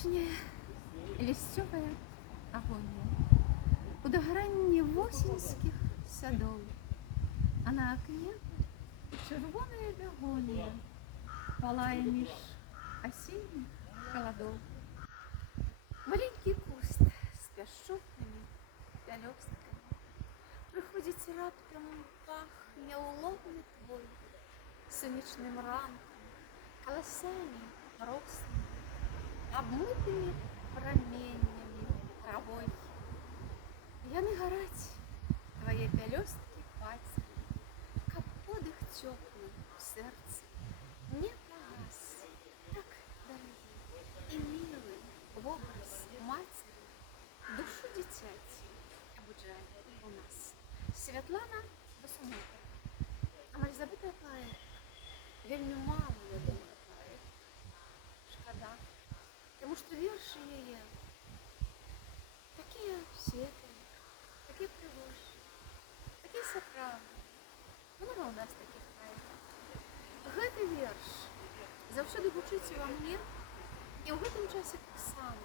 апошняя лісцёвая агонія у дагранні восеньскіх садоў, а на акне чырвоная бягонія палае між асенніх халадоў. Маленькі куст з пяшчотнымі пялёсткамі прыходзіць раптам пах няўловны твой сонечным ранкам, каласамі роснымі, абмытымі праменнямі травой. Яны гараць, твае пялёсткі пальцамі, каб подых цёплы ў сэрцы не пагас. Так дарагі і мілы вобраз мацері душу дзіцяці абуджае у нас. Святлана Басунова, амаль забытая паэтка, вельмі мала вядомая паэтка. Шкада, таму што вершы яе такія светлыя, такія прыгожыя, такія сапраўдныя. Многа ў нас такіх паэтаў. Гэты верш заўсёды гучыць ва мне і ў гэтым часе таксама,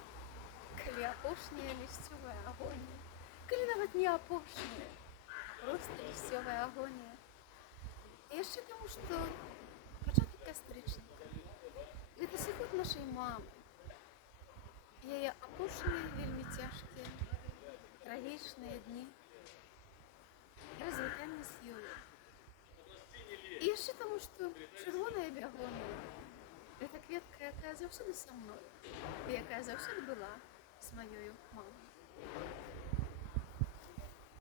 калі апошняя лісцёвая агонія, калі нават не апошняя, а проста лісцёвая агонія. І яшчэ таму, што пачатак кастрычніка – гэта сыход нашай мамы, яе апошнія вельмі цяжкія, трагічныя дні развітання з ёю. І яшчэ таму, што чырвоная бягонія – гэта кветка, якая заўсёды са мной і якая заўсёды была з маёю мамай.